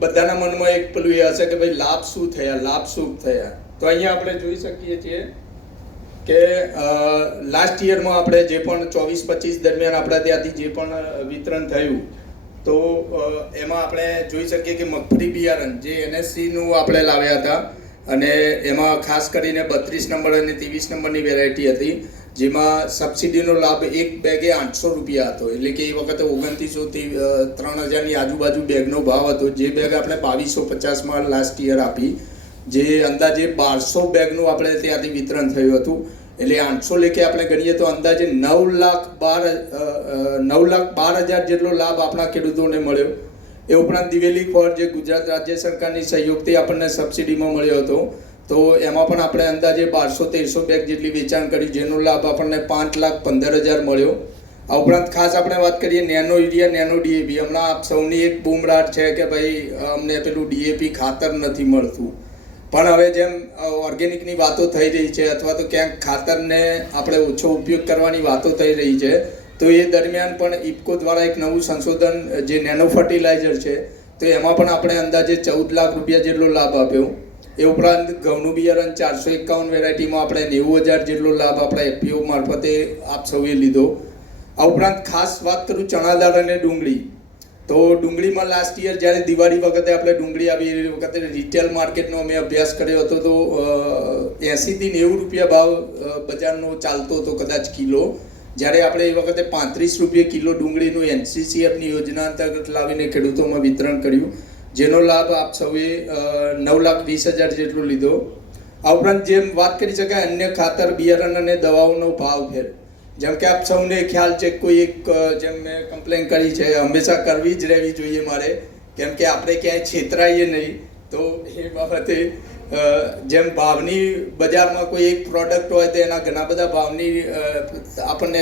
બધાના મનમાં એક પેલું એ હશે કે ભાઈ લાભ શું થયા. તો અહીંયા આપણે જોઈ શકીએ છીએ કે લાસ્ટ યરમાં આપણે જે પણ 24-25 દરમિયાન આપણા ત્યાંથી જે પણ વિતરણ થયું તો એમાં આપણે જોઈ શકીએ કે મગફળી બિયારણ જે NSCનું આપણે લાવ્યા હતા અને એમાં ખાસ કરીને 32 નંબર અને 23 નંબરની વેરાયટી હતી, જેમાં સબસિડીનો લાભ એક બેગે 800 રૂપિયા હતો. એટલે કે એ વખતે 2900 થી 3000ની આજુબાજુ બેગનો ભાવ હતો. જે બેગ આપણે 2250માં લાસ્ટ યર આપી, જે અંદાજે 1200 બેગનું આપણે ત્યાંથી વિતરણ થયું હતું. એટલે 800 લેખે આપણે ગણીએ તો અંદાજે 9,12,000 જેટલો લાભ આપણા ખેડૂતોને મળ્યો. એ ઉપરાંત દિવેલી ખોળ જે ગુજરાત રાજ્ય સરકારની સહયોગથી આપણને સબસિડીમાં મળ્યો હતો, તો એમાં પણ આપણે અંદાજે 1200-1300 બેગ જેટલી વેચાણ કરી, જેનો લાભ આપણને 5,15,000 મળ્યો. આ ઉપરાંત ખાસ આપણે વાત કરીએ નેનો યુરિયા, નેનો DAP. હમણાં આપ સૌની એક બૂમરાટ છે કે ભાઈ અમને પેલું DAP ખાતર નથી મળતું, પણ હવે જેમ ઓર્ગેનિકની વાતો થઈ રહી છે અથવા તો ક્યાંક ખાતરને આપણે ઓછો ઉપયોગ કરવાની વાતો થઈ રહી છે, તો એ દરમિયાન પણ ઇફકો દ્વારા એક નવું સંશોધન જે નેનો ફર્ટિલાઇઝર છે, તો એમાં પણ આપણે અંદાજે 14 લાખ રૂપિયા જેટલો લાભ આપ્યો. એ ઉપરાંત ઘઉંનું બિયારણ 451 વેરાયટીમાં આપણે 90,000 જેટલો લાભ આપણા FPO મારફતે આપ સૌએ લીધો. આ ઉપરાંત ખાસ વાત કરું ચણા દાળ અને ડુંગળી, તો ડુંગળીમાં લાસ્ટ યર જ્યારે દિવાળી વખતે આપણે ડુંગળી આવી એ વખતે રિટેલ માર્કેટનો અમે અભ્યાસ કર્યો હતો, તો 80 થી 90 રૂપિયા ભાવ બજારનો ચાલતો હતો કદાચ કિલો, જ્યારે આપણે એ વખતે 35 રૂપિયા કિલો ડુંગળીનું NCCFની યોજના અંતર્ગત લાવીને ખેડૂતોમાં વિતરણ કર્યું, જેનો લાભ આપ સૌએ 9,20,000 જેટલો લીધો. આ ઉપરાંત જેમ વાત કરી શકાય અન્ય ખાતર, બિયારણ અને દવાઓનો ભાવ ફેર, જેમ કે આપ સૌને ખ્યાલ છે, કોઈ એક જેમ મેં કમ્પ્લેન કરી છે, હંમેશા કરવી જ રહેવી જોઈએ મારે, કેમ કે આપણે ક્યાંય છેતરાઈએ નહીં. તો એ બાબતે જેમ ભાવની બજારમાં કોઈ એક પ્રોડક્ટ હોય તો એના ઘણા બધા ભાવની આપણને